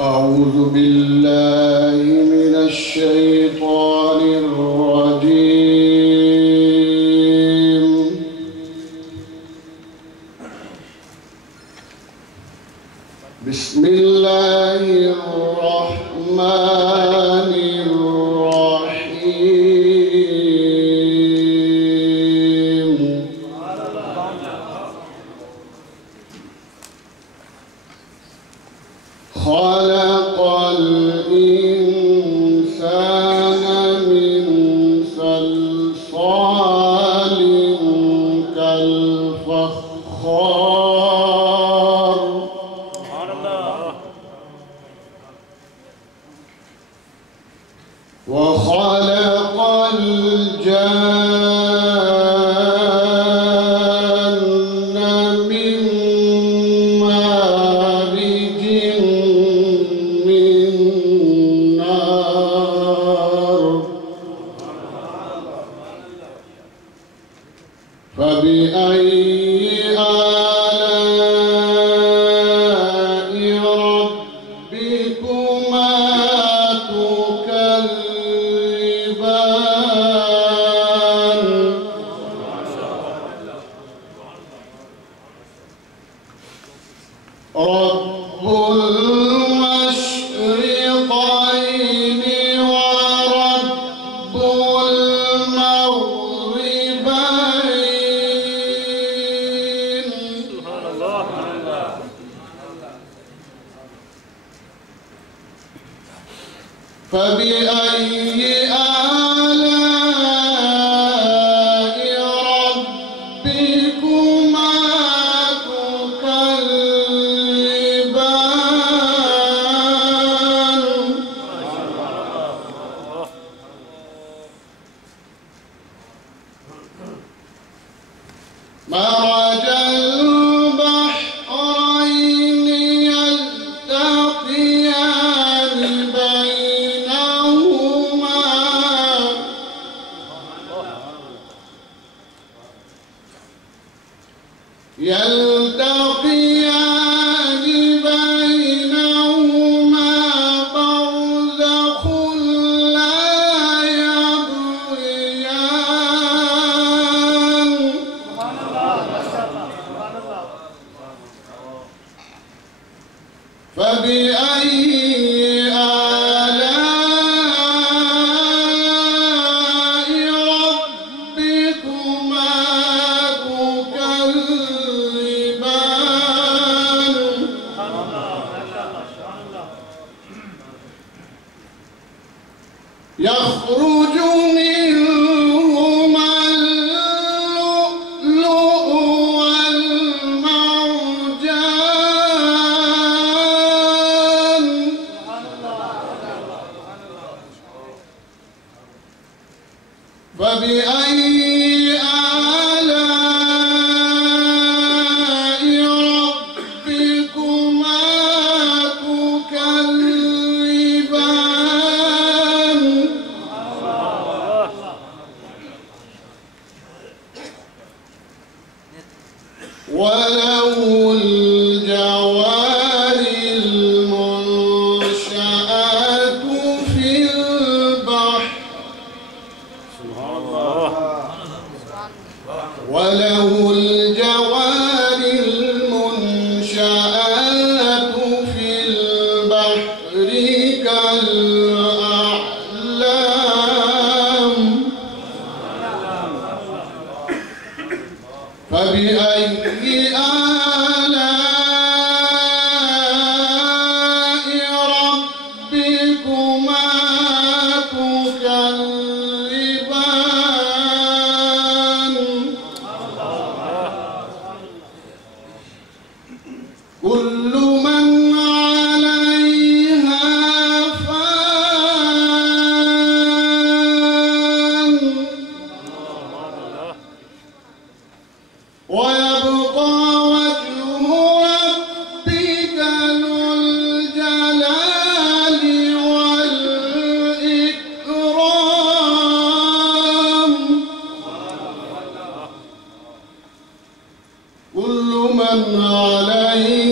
أعوذ بالله من الشيطان الرجيم. بسم الله الرحمن الرحيم. خلق الإنسان من صلصال كالفخار وخلق الجان من مارج من نار. فبأي آلاء ربكما تكذبان؟ رب المشرقين ورب المغربين. فبأي آلاء ربكما تكذبان؟ مرج البحرين يلتقيان بينهما برزخ لا يبغيان. فبأي آلاء ربكما تكذبان؟ يخرج منهما اللؤلؤ والمرجان. فبأي آلاء ربكما تكذبان؟ وله الجوار المنشآت في البحر. وله الجوار المنشآت في البحر كالأعلام. فبأي آلاء ربكما تكذبان؟ كل من عليها فان ويبقى وجه ربك ذو الجلال والإكرام. كل من عليها